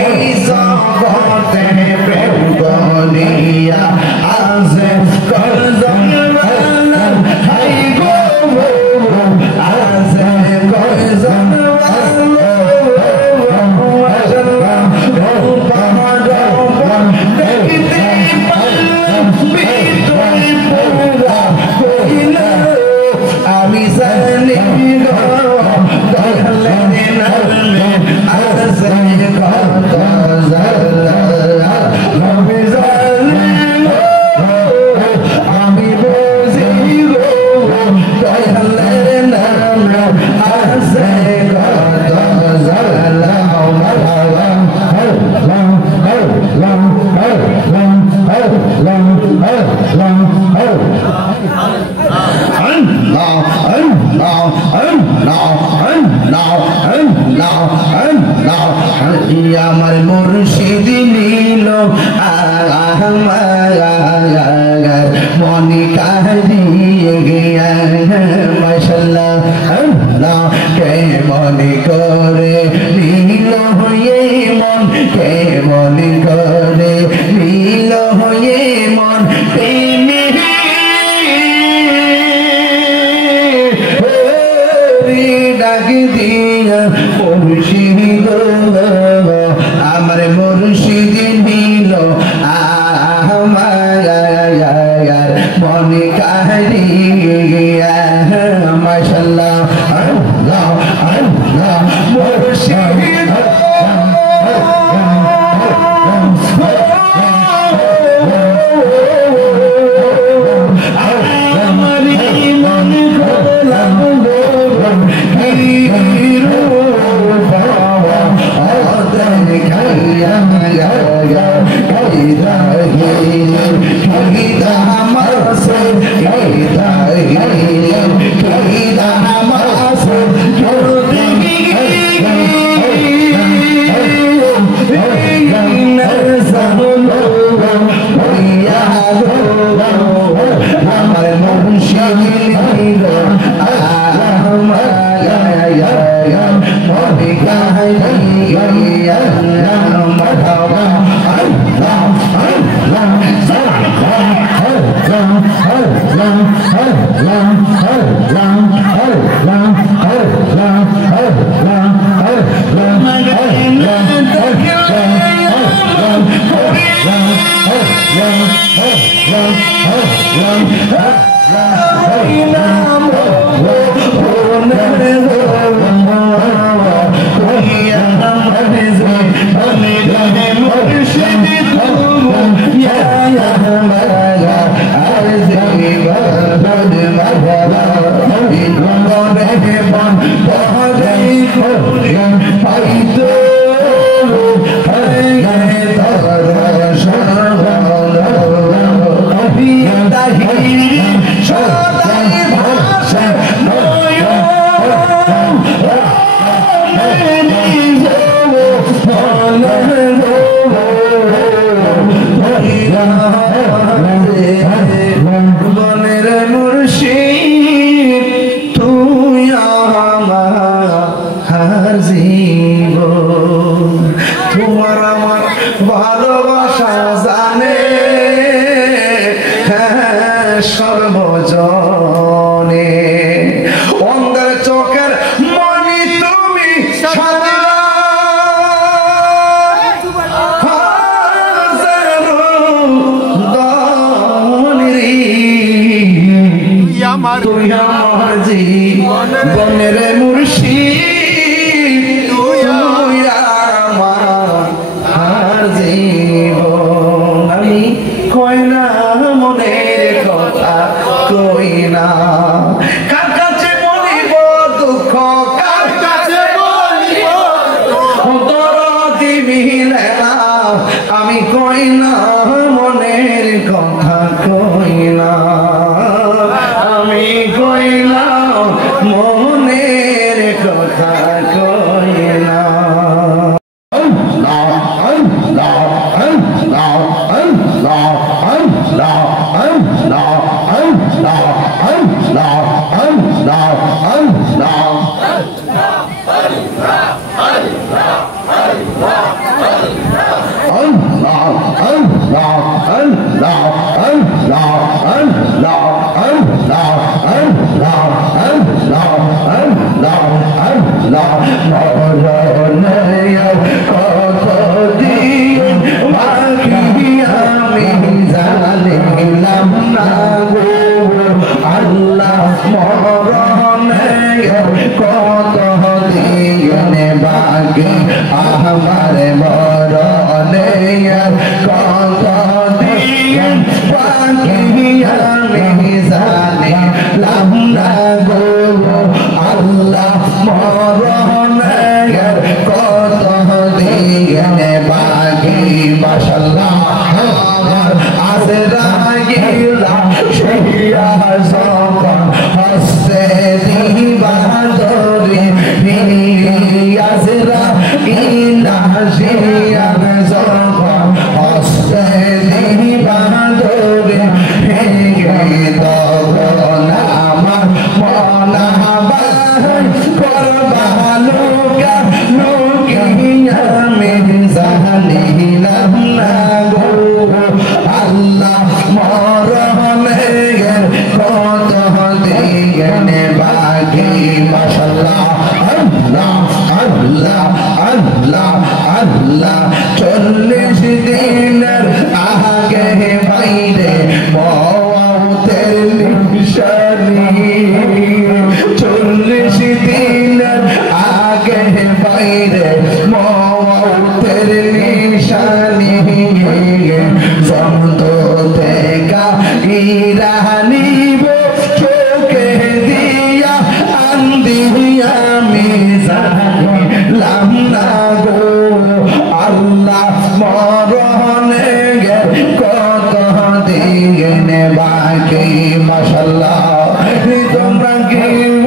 এই জগতে প্রেম করিয়া আছে কয়জন হাই গো আছে কয়জন আমি জানি আমি বুঝি আমার মুর্শিদ নীল মনি কাহিয়ে গিয়া মাশাআল্লাহ আল্লাহ কে মনি করে নীল হয়ে মন কে মনি করে নীল হয়ে মন প্রেমে ডাক দিয়া মুর্শিদ আমার মুর্শিদ নীল আমার মনে কাহিয়া মাশাআল্লাহ আল্লাহ আল্লাহ মুর্শিদ আমারি মন করলাম সর্বজনে অন্ধের চোখের মনি তুমি তুই আমার জীবনের মুর্শিদ তুই আমার জীবন আমি কই না মনের কথা কই না কার কাছে বলিব দুঃখ কার কাছে বলিব দরদ মিলে না আমি কই না মনের কথা কই না আমি কই না মনের কথা কই না No. আল্লাহ মরণে কতদিন বাকি আমি জানিলাম না গো আল্লাহ মরণে কতদিন বাকি আমার মরণে কতদিন বাকি আমি জানিলাম না গো আল্লাহ মরণে কতদিন বাকি মাশাআল্লাহ আজরাইল শিয়া সফা হস্তে দিবা দরি আজরাইল শিয়া সফা হস্তে দিবা দরি হে তখন আমার মনাবা করবালো লুকিয়া আমি জানিলাম না গো আল্লাহ মরণে কতদিন বাকি মাশাআল্লাহ আল্লাহ আল্লাহ আল্লাহ আল্লাহ 40 দিনের আগে বাইরে মওতের নিশানি 40 দিনের আগে বাইরে মওতের নিশানি সমতো দেখা ইরানিব চোখে দিয়া আন্দি আমি জানিলাম না গো আল্লাহ মরণে কতদিন বাকি মাশাআল্লাহ তোমরা কেউ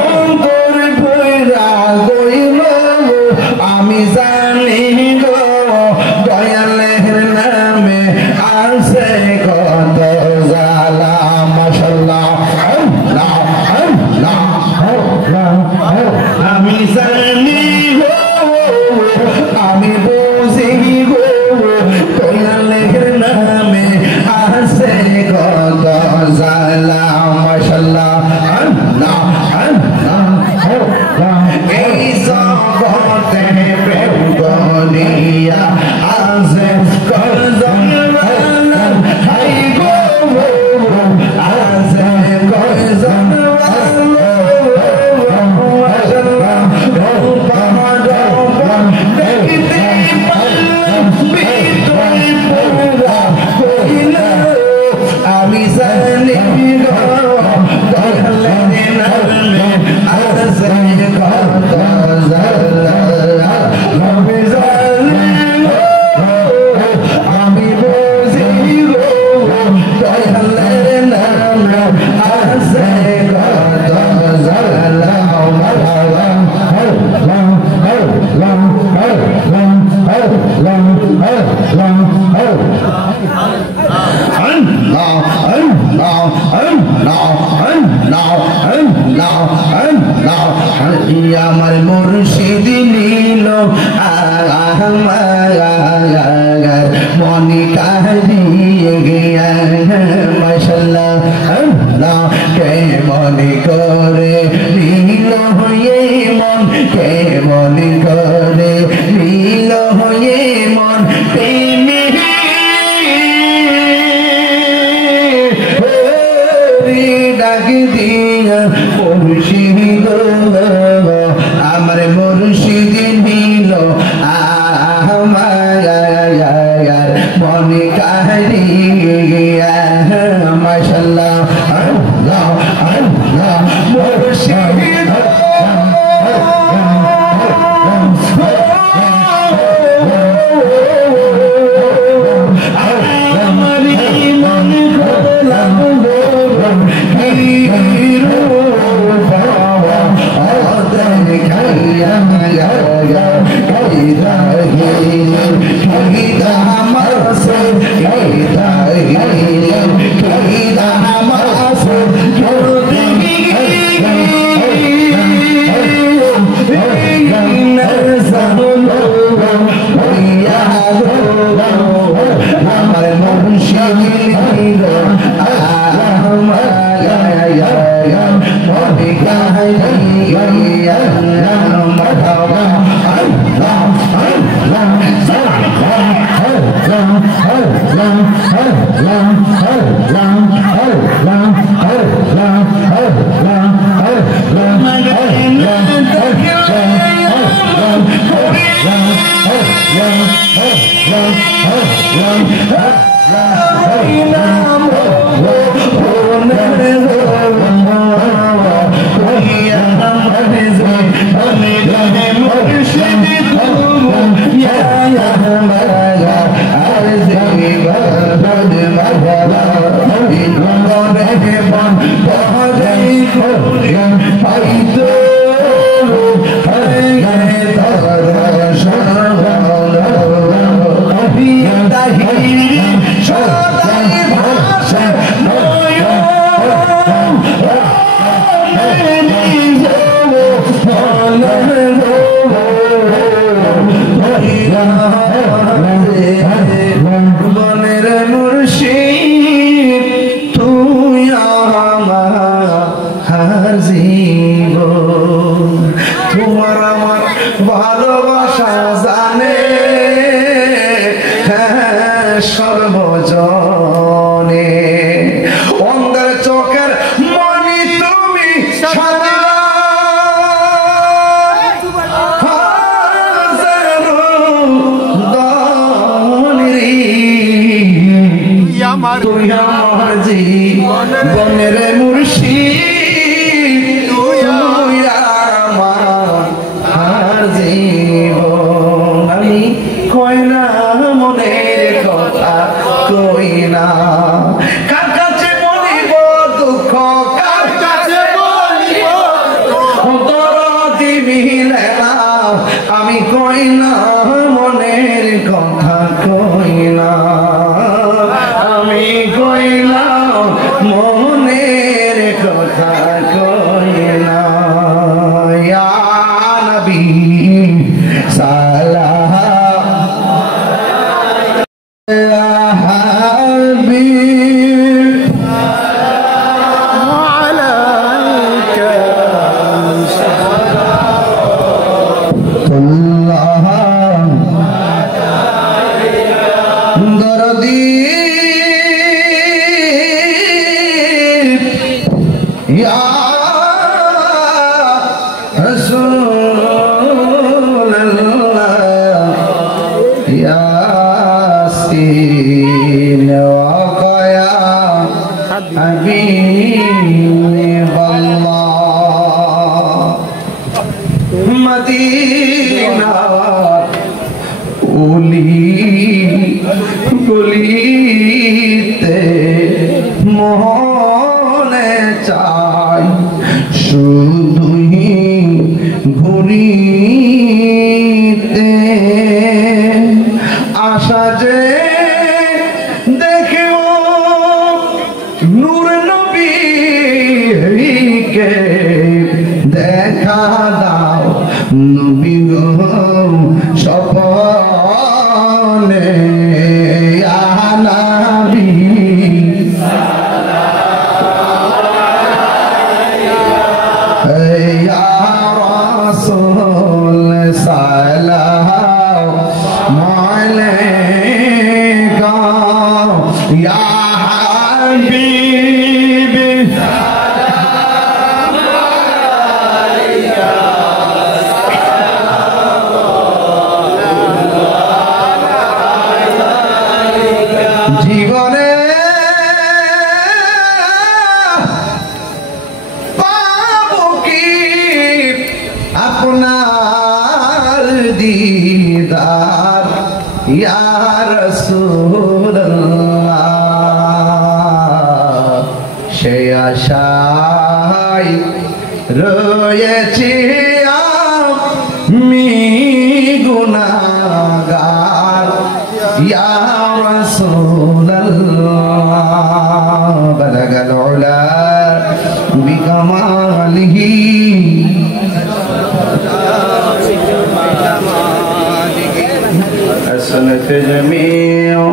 অন্তর ভরা গইল আমি জানি গো দয়ালের নামে আছে কত জালা মাশাআল্লাহ আল্লাহ আল্লাহ আমি জানি গো আমি বুঝি গো দয়ালের নামে আছে কত জালা মাশাআল্লাহ আল্লাহ আল্লাহ এই জগতে প্রেম করিয়া আছে কজন হাই গো আছে কজন দেখতে আমি জানি আমি বুঝি গো দয়ালের নামে আছে কত জালা আমার মুর্শিদ নীল মনি কাহিয়ে গিয়া মাশাআল্লাহ আল্লাহ কে মনি করে নীল হয়ে মন কে মনি করে নীল হয়ে মন ডাক দিয়া মুর্শিদ আমার মুর্শিদ নীল আমার মনে কাহিয়া মাশাআল্লাহ আল্লাহ আল্লাহ মুর্শিদ আমার মন করলাম جميع